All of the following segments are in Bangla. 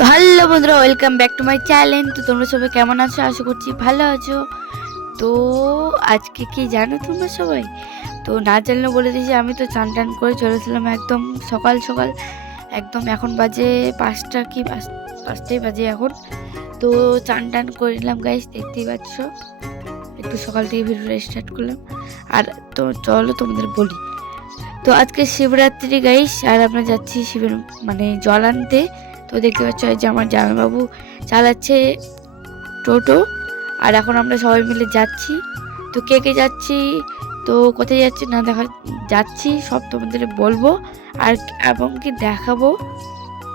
তো হ্যালো বন্ধুরা, welcome back to my channel. তো তোমরা সবাই কেমন আছো? আশা করছি ভালো আছো। তো আজকে কি জানো তোমরা সবাই? তো না জানলে বলে দিয়েছি আমি তো চান টান করে চলেছিলাম একদম সকাল সকাল। একদম এখন বাজে পাঁচটা কি পাঁচ- পাঁচটাই বাজে এখন। তো চান টান করে নিলাম গাইস দেখতেই পাচ্ছ। একটু সকাল থেকে ভিডিওটা স্টার্ট করলাম। আর তো চলো তোমাদের বলি। তো আজকে শিবরাত্রি গাইস আর আমরা যাচ্ছি শিবের মানে জল আনতে। তো দেখতে পাচ্ছ যে আমার জামাইবাবু চালাচ্ছে টোটো। আর এখন আমরা সবাই মিলে যাচ্ছি। তো কে কে যাচ্ছি? তো কোথায় যাচ্ছি না দেখা, যাচ্ছি, সব তোমাদের বলব। আর এবং কি দেখাবো।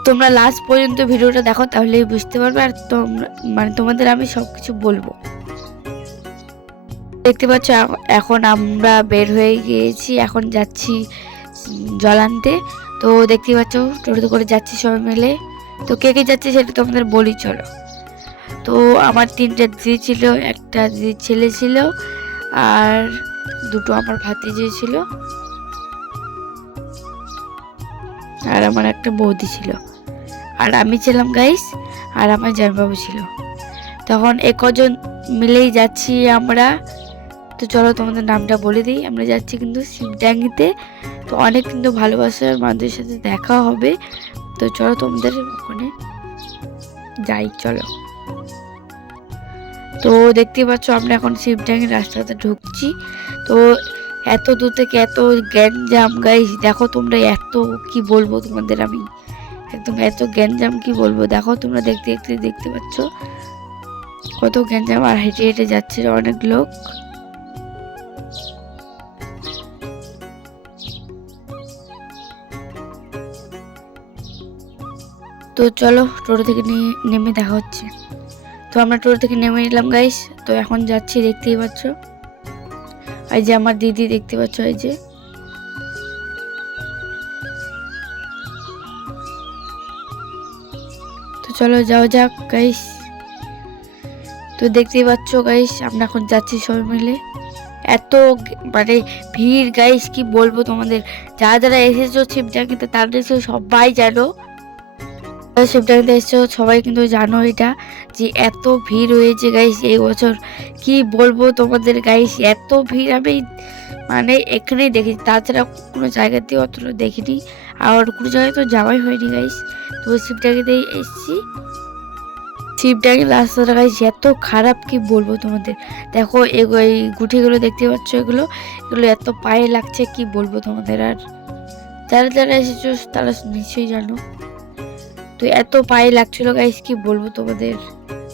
তোমরা লাস্ট পর্যন্ত ভিডিওটা দেখো, তাহলেই বুঝতে পারবে। আর তোমরা মানে তোমাদের আমি সব কিছু বলব। দেখতে পাচ্ছ, এখন আমরা বের হয়ে গিয়েছি, এখন যাচ্ছি জল আনতে তো দেখতে পাচ্ছ, টোটোতে করে যাচ্ছি সবাই মিলে। তো কে কে যাচ্ছে সেটা তোমাদের বলি, চলো। তো আমার তিনটা দিদি ছিল, একটা দিদি ছেলে ছিল, আর দুটো আমার ভাতিজি ছিল। আর আমার একটা বৌদি ছিল। আর আমি ছিলাম গাইস আর আমার জামাইবাবু ছিল। তখন এ কজন মিলেই যাচ্ছি আমরা। তো চলো তোমাদের নামটা বলে দিই। আমরা যাচ্ছি কিন্তু শিবডাঙ্গিতে। তো অনেক কিন্তু ভালোবাসার মানুষের সাথে দেখা হবে। তো চলো তোমাদের ওখানে যাই, চলো। তো দেখতে পাচ্ছ আমরা এখন শিবডাঙ্গির রাস্তাতে ঢুকছি। তো এত দূর থেকে এত গ্যাঞ্জাম গাইস দেখো তোমরা এত কি বলব তোমাদের আমি? একদম এত গ্যাঞ্জাম কি বলব? দেখো তোমরা দেখতে দেখতে দেখতে পাচ্ছ কত গ্যাঞ্জাম আর হেঁটে হেঁটে যাচ্ছে অনেক লোক। তো চলো টোটো থেকে নেমে দেখা হচ্ছে। তো আমরা টোটো থেকে নেমে নিলাম গাইস তো এখন যাচ্ছি, দেখতেই পাচ্ছ। এই যে আমার দিদি, দেখতে পাচ্ছ এই যে। তো চলো যাও যাক গাইস তো দেখতেই পাচ্ছ গাইস আমরা এখন যাচ্ছি সবাই মিলে। এত মানে ভিড় গাইস কি বলব তোমাদের? যারা যারা এসেছ শিবজাকিতে তাদের তো সবাই জানো শিবজাকিতে এসেছ সবাই কিন্তু জানো এটা, যে এত ভিড় হয়েছে গাইস এই বছর। কি বলব তোমাদের গাইস এত ভিড় আমি মানে এখানেই দেখেছি তাছাড়া কোনো জায়গাতেই অতটা দেখিনি। আর কোনো জায়গায় তো যাওয়াই হয়নি গাইস তো শিবটাকিতেই এসেছি। শিবটাকির রাস্তাটা গাইস এত খারাপ, কি বলব তোমাদের। দেখো এই গুটিগুলো দেখতে পাচ্ছ এগুলো? এগুলো এত পায়ে লাগছে, কি বলব তোমাদের আর? যারা যারা এসেছ, তারা নিশ্চয়ই জানো। তো এত পায়ে লাগছিল গাইস কি বলব তোমাদের?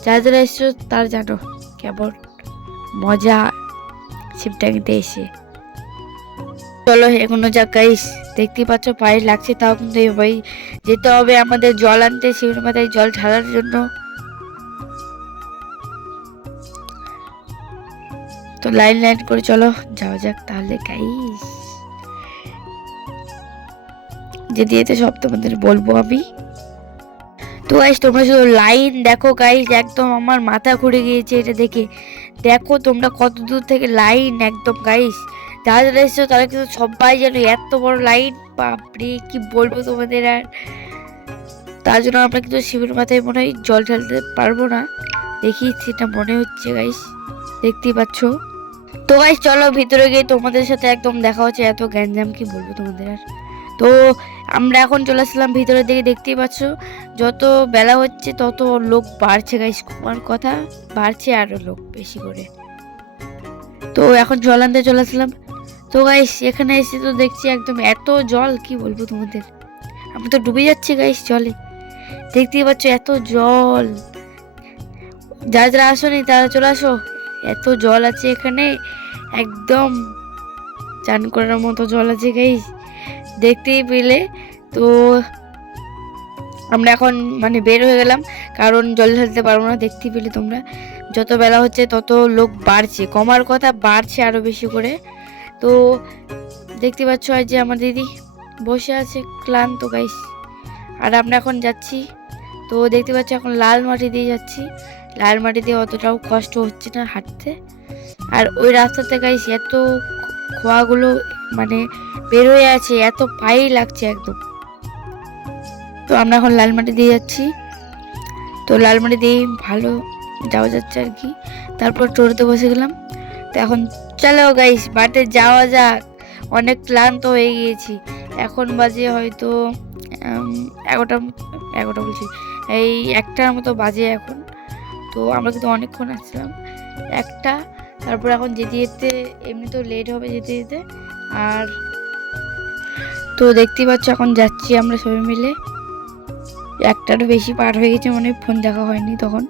যারা যারা এসেছ তারা জানো কেমন মজা শিবটাকিতে এসে। চলো, এখনও যাক গাইস দেখতেই পাচ্ছ পায়ে লাগছে, তাও কিন্তু এভাবেই যেতে হবে আমাদের জল আনতে শিবের মাথায় জল ঢালার জন্য। তো লাইন লাইন করে চলো, যাওয়া যাক তাহলে গাইস যেতে যেতে সব তোমাদের বলব আমি। তো গাইস তোমরা শুধু লাইন দেখো গাইস একদম আমার মাথা ঘুরে গিয়েছে এটা দেখে। দেখো তোমরা কত দূর থেকে লাইন একদম গাইস যারা যারা এসেছ তারা কিন্তু সবাই যেন এত বড় লাইন বাপরে, কি বলব তোমাদের আর। তার জন্য আমরা কিন্তু শিবের মাথায় মনে হয় জল ঢালতে পারব না। দেখি সেটা মনে হচ্ছে গাইস দেখতেই পাচ্ছ। তো গাইস চলো ভিতরে গিয়ে তোমাদের সাথে একদম দেখা হচ্ছে, এত গ্যাঞ্জাম কি বলব তোমাদের আর। তো আমরা এখন চলে আসলাম, ভিতরের দিকে দেখতেই পাচ্ছ। যত বেলা হচ্ছে, তত লোক বাড়ছে গাইস আমার কথা। বাড়ছে আরও লোক বেশি করে। তো এখন জল আনতে চলে আসলাম। তো গাইস এখানে এসে তো দেখছি একদম এত জল, কি বলব তোমাদের? আমি তো ডুবে যাচ্ছি গাইস জলে। দেখতেই পাচ্ছ এত জল। যারা যারা আসোনি তারা চলে আসো। এত জল আছে এখানে। একদম চান করার মতো জল আছে গাইস দেখতেই পেলে। তো আমরা এখন মানে বের হয়ে গেলাম, কারণ জল ঢালতে পারব না, দেখতেই পেলে তোমরা। যত বেলা হচ্ছে, তত লোক বাড়ছে, কমার কথা বাড়ছে আরও বেশি করে। তো দেখতে পাচ্ছ আজ যে আমার দিদি বসে আছে, ক্লান্ত গাইস আর আমরা এখন যাচ্ছি, তো দেখতে পাচ্ছ এখন লাল মাটি দিয়ে যাচ্ছি। লাল মাটি দিয়ে অতটাও কষ্ট হচ্ছে না হাঁটতে। আর ওই রাস্তাতে গাইস এত খোয়াগুলো মানে বেরোয় আছে, এত পায়েই লাগছে একদম। তো আমরা এখন লাল মাটি দিয়ে যাচ্ছি। তো লালমারি দিয়ে ভালো যাওয়া যাচ্ছে আর কি। তারপর টোটোতে বসে গেলাম। তো এখন চলো গাইস বাড়িতে যাওয়া যাক। অনেক ক্লান্ত হয়ে গিয়েছি। এখন বাজে হয়তো এগারোটা এগারোটা বলছি। এই একটার মতো বাজে এখন। তো আমরা কিন্তু অনেকক্ষণ আসছিলাম একটা, তারপর এখন যেতে যেতে এমনি তো লেট হবে যেতে যেতে। আর তো দেখতেই পাচ্ছ, এখন যাচ্ছি আমরা সবাই মিলে। একটারও বেশি পার হয়ে গেছে মানে ফোন দেখা হয়নি তখন।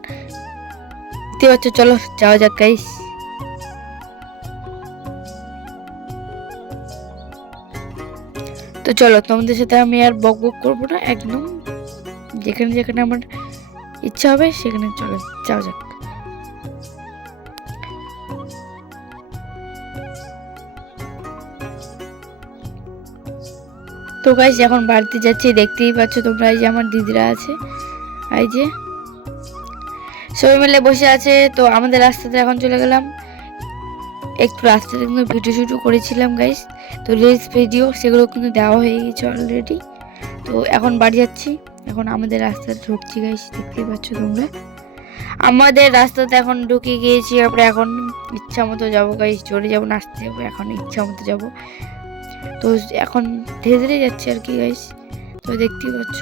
দেখতে পাচ্ছ, চলো, যাওয়া যাক গাইস তো চলো, তোমাদের সাথে আমি আর বক বক করব না, একদম যেখানে যেখানে আমার ইচ্ছা হবে, সেখানে চলো, যাওয়া যাক। তো গাইস এখন বাড়িতে যাচ্ছি, দেখতেই পাচ্ছ তোমরা এই যে আমার দিদিরা আছে। এই যে, সবাই মিলে বসে আছে, তো আমাদের রাস্তাতে এখন চলে গেলাম। একটু রাস্তাতে কিন্তু ভিডিও শুটও করেছিলাম গাইস তো রিলস ভিডিও সেগুলো কিন্তু দেওয়া হয়ে গেছে অলরেডি তো এখন বাড়ি যাচ্ছি, এখন আমাদের রাস্তাতে ঢুকছি গাইস দেখতেই পাচ্ছ তোমরা। আমাদের রাস্তাতে এখন ঢুকে গিয়েছি, আমরা এখন ইচ্ছা মতো যাব গাইস চলে যাব, নাচতে যাব, এখন ইচ্ছা মতো যাব। তো এখন ধীরে ধীরে যাচ্ছি আর কি গাইস তো দেখতেই পাচ্ছ,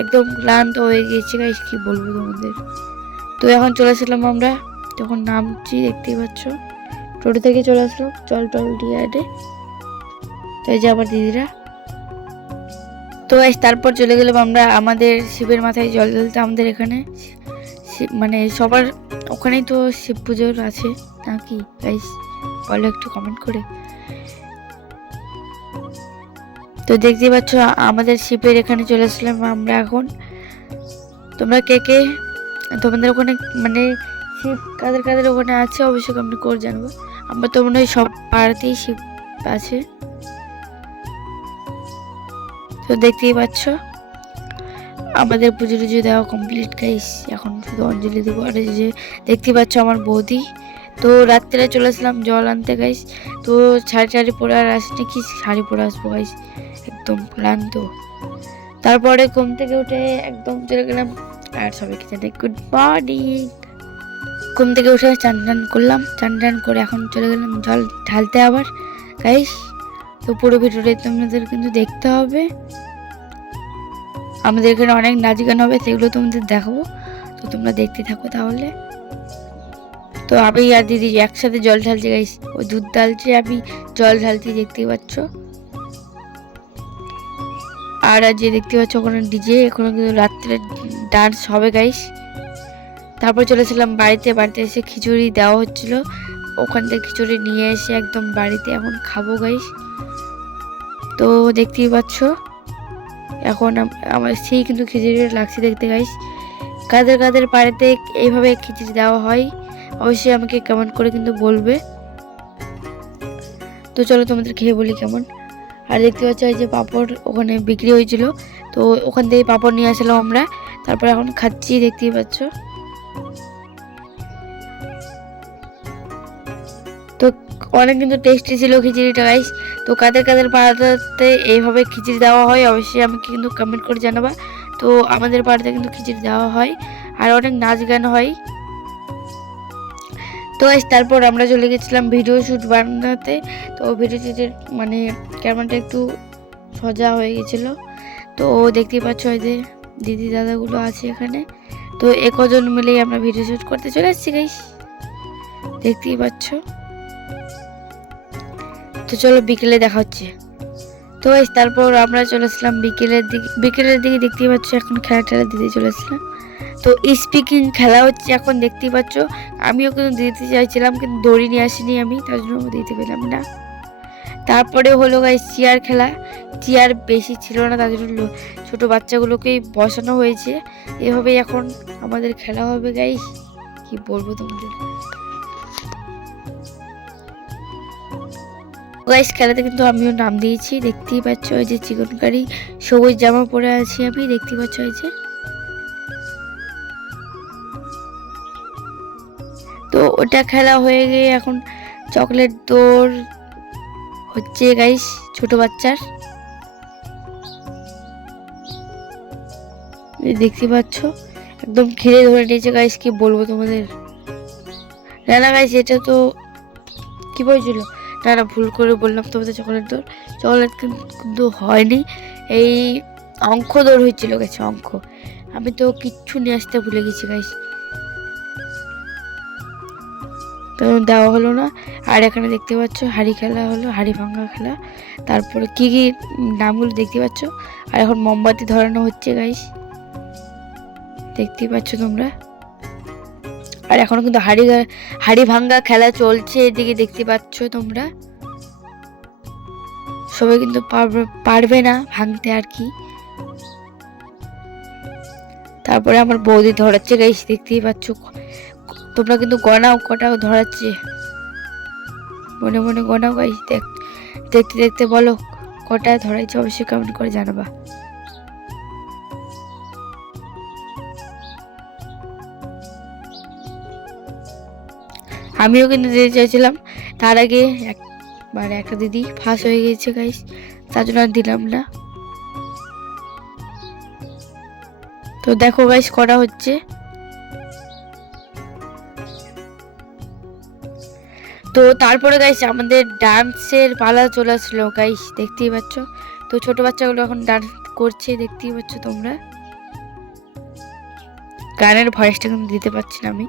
একদম ক্লান্ত হয়ে গিয়েছে গাইস কি বলব তোমাদের। তো এখন চলে আসলাম আমরা তখন নামছি, দেখতেই পাচ্ছ। টোটো থেকে চলে আসলাম জল টল আডে তো এই যে আমার দিদিরা। তো তারপর চলে গেলাম আমরা, আমাদের শিবের মাথায় জল ঢালতে, আমাদের এখানে। মানে সবার ওখানেই তো শিব পুজোর আছে, নাকি গাইস বলো একটু কমেন্ট করে। তো দেখতেই পাচ্ছ, আমাদের শিপের এখানে চলে আসলাম আমরা এখন। তোমরা কে কে? তোমাদের ওখানে মানে শিব কাদের কাদের ওখানে আছে অবশ্যই কমেন্ট করে জানব। আমরা তো মনে হয় সব পাড়াতেই শিব আছে। তো দেখতেই পাচ্ছ, আমাদের পুজো টুজো দেওয়া কমপ্লিট গাইস এখন শুধু অঞ্জলি দেবো। আর যে দেখতেই পাচ্ছ আমার বৌদি। তো রাত্রে চলে আসলাম জল আনতে গাইস তো শাড়ি টাড়ি পরে আর আসিনি, কি শাড়ি পরে আসব গাইস একদম ক্লান্ত। তারপরে ঘুম থেকে উঠে একদম চলে গেলাম আর সবাইকে জানাই গুড মর্নিং ঘুম থেকে উঠে চান টান করলাম, চান টান করে এখন চলে গেলাম জল ঢালতে আবার। গাইস তো পুরো ভিডিওটা তোমাদের কিন্তু দেখতে হবে। আমাদের এখানে অনেক নাচ গান হবে, সেগুলো তোমাদের দেখাবো। তো তোমরা দেখতে থাকো তাহলে। তো আমি আর দিদি একসাথে জল ঢালছি গাইস ও দুধ ঢালছে, আমি জল ঢালছি, দেখতেই পাচ্ছ। আর যে দেখতে পাচ্ছ ওখানে ডিজে এখনও কিন্তু রাত্রে ডান্স হবে গাইস তারপর চলেছিলাম বাড়িতে বাড়িতে এসে খিচুড়ি দেওয়া হচ্ছিল। ওখান থেকে খিচুড়ি নিয়ে এসে একদম বাড়িতে এখন খাব গাইস তো দেখতেই পাচ্ছ, এখন আমার সেই কিন্তু খিচুড়ি লাগছে দেখতে গাইস কাদের কাদের বাড়িতে এইভাবে খিচুড়ি দেওয়া হয়, অবশ্যই আমাকে কমেন্ট করে কিন্তু বলবে। তো চলো তোমাদের খেয়ে বলি কেমন। আর দেখতে পাচ্ছ এই যে পাঁপড় ওখানে বিক্রি হয়েছিল। তো ওখান থেকে পাঁপড় নিয়ে আসলাম আমরা। তারপর এখন খাচ্ছি, দেখতেই পাচ্ছ। তো অনেক কিন্তু টেস্টি ছিল খিচুড়িটা গাইস তো কাদের কাদের পাড়াতে এইভাবে খিচুড়ি দেওয়া হয়, অবশ্যই আমাকে কিন্তু কমেন্ট করে জানাবা। তো আমাদের পাড়াতে কিন্তু খিচুড়ি দেওয়া হয়। আর অনেক নাচ গান হয়। তো তারপর আমরা চলে গেছিলাম ভিডিও শ্যুট বানাতে। তো ভিডিও শ্যুটের মানে ক্যামেরাটা একটু সোজা হয়ে গেছিল। তো দেখতেই পাচ্ছ ওই যে দিদি দাদাগুলো আছে এখানে। তো এ কজন মিলেই আমরা ভিডিও শ্যুট করতে চলে এসেছি গাইস দেখতেই পাচ্ছ। তো চলো বিকেলে দেখা হচ্ছে। তো তারপর আমরা চলে আসলাম বিকেলের দিকে। বিকেলের দিকে দেখতেই পাচ্ছ এখন খেলা টেলা দিতে চলে আসলাম। তো স্পিকিং খেলা হচ্ছে এখন, দেখতেই পাচ্ছ। আমিও কিন্তু দিতে চাইছিলাম, কিন্তু দড়ি নিয়ে আসিনি আমি, তার জন্য দিতে পেলাম না। তারপরে হলো গাইস চেয়ার খেলা। চেয়ার বেশি ছিল না, তার জন্য ছোটো বাচ্চাগুলোকেই বসানো হয়েছে। এভাবেই এখন আমাদের খেলা হবে গাইস কি বলব তোমাদের? গাইস খেলাতে কিন্তু আমিও নাম দিয়েছি, দেখতেই পাচ্ছ ওই যে চিকন কারি সবুজ জামা পরে আছি আমি, দেখতেই পাচ্ছ ওই যে। ওটা খেলা হয়ে গিয়ে এখন চকলেট দৌড় হচ্ছে গাইস ছোট বাচ্চার। দেখতে পাচ্ছ? একদম ঘিরে ধরে নিয়েছে গাইস কি বলব তোমাদের? না না গাইস এটা তো কি বলছিল? না না, ভুল করে বললাম তোমাদের চকলেট দৌড়। চকলেট কিন্তু হয়নি, এই অঙ্ক দৌড় হয়েছিল গেছে অঙ্ক। আমি তো কিচ্ছু নিয়ে আসতে ভুলে গেছি গাইস তো দেওয়া হলো না। আর এখানে দেখতে পাচ্ছ হাড়ি খেলা হলো, হাড়ি ভাঙা খেলা। তারপরে কি কি নামগুলো দেখতে পাচ্ছ? আর এখন মোমবাতি ধরানো হচ্ছে গাইস দেখতেই পাচ্ছ তোমরা। আর এখনও কিন্তু হাড়ি হাড়ি ভাঙ্গা খেলা চলছে এদিকে, দেখতে পাচ্ছ তোমরা। সবাই কিন্তু পারবে না ভাঙতে আর কি। তারপরে আমার বৌদি ধরাচ্ছে গাইস দেখতেই পাচ্ছ তোমরা কিন্তু গনাও কটাও ধরাচ্ছে। মনে মনে গনাও গাইস দেখ, দেখতে দেখতে বলো, কটা ধরাইছে অবশ্যই কমেন্ট করে জানাবা। আমিও কিন্তু দিতে চাইছিলাম, তার আগে এক মানে একটা দিদি ফাঁস হয়ে গেছে গাইস তার জন্য আর দিলাম না। তো দেখো গাইস কটা হচ্ছে। তো তারপরে গাইস আমাদের ডান্সের পালা চলে আসলো গাইস দেখতেই পাচ্ছ। তো ছোট বাচ্চাগুলো এখন ডান্স করছে, দেখতেই পাচ্ছ তোমরা। গানের ভয়েসটা কিন্তু দিতে পারছি না আমি।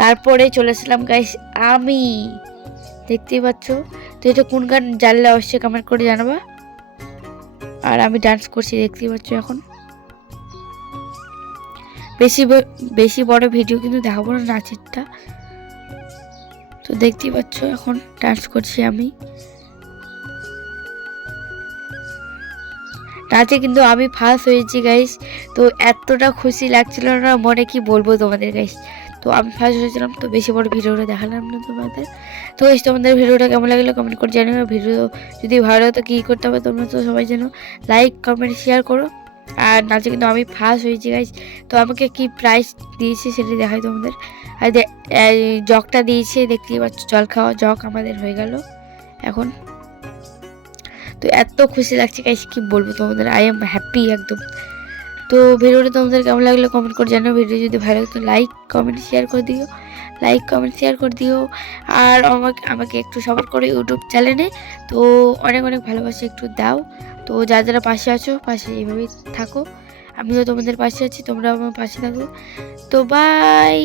তারপরে চলে আসলাম গাইস আমি। দেখতেই পাচ্ছ। তো এটা কোন গান জানলে অবশ্যই কমেন্ট করে জানাবা। আর আমি ডান্স করছি, দেখতেই পাচ্ছ এখন। বেশি বেশি বড় ভিডিও কিন্তু দেখাবো না নাচেরটা। তো দেখতেই পাচ্ছ, এখন ডান্স করছি আমি। নাচে কিন্তু আমি ফার্স্ট হয়েছি গাইস তো এতটা খুশি লাগছিল না, মনে কি বলব তোমাদের গাইস তো আমি ফার্স্ট হয়েছিলাম, তো বেশি বড় ভিডিওটা দেখালাম না তোমাদের। তো গাইস তোমাদের ভিডিওটা কেমন লাগল কমেন্ট করে জানিও। ভিডিও যদি ভালো হয় তো কী করতে হবে তোমরা তো সবাই জানো। লাইক কমেন্ট শেয়ার করো। আর নাচে কিন্তু আমি ফার্স্ট হয়েছি গাইস তো আমাকে কি প্রাইজ দিয়েছে সেটা দেখাই তোমাদের। আর জগটা দিয়েছে, দেখতেই পাচ্ছ, জল খাওয়া জগ আমাদের হয়ে গেল। এখন তো এত খুশি লাগছে গাইস কি বলব তোমাদের? আই এম হ্যাপি একদম। তো ভিডিওটা তোমাদের কেমন লাগল কমেন্ট করে জানাও। ভিডিও যদি ভালো লাগতো লাইক কমেন্ট শেয়ার করে দিও। লাইক কমেন্ট শেয়ার করে দিও। আর আমাকে আমাকে একটু সাপোর্ট করো ইউটিউব চ্যানেলে তো অনেক অনেক ভালোবাসা একটু দাও। তো যারা যারা পাশে আছো, পাশে এইভাবেই থাকো। আমিও তোমাদের পাশে আছি তোমরা আমার পাশে থাকো। তো বাই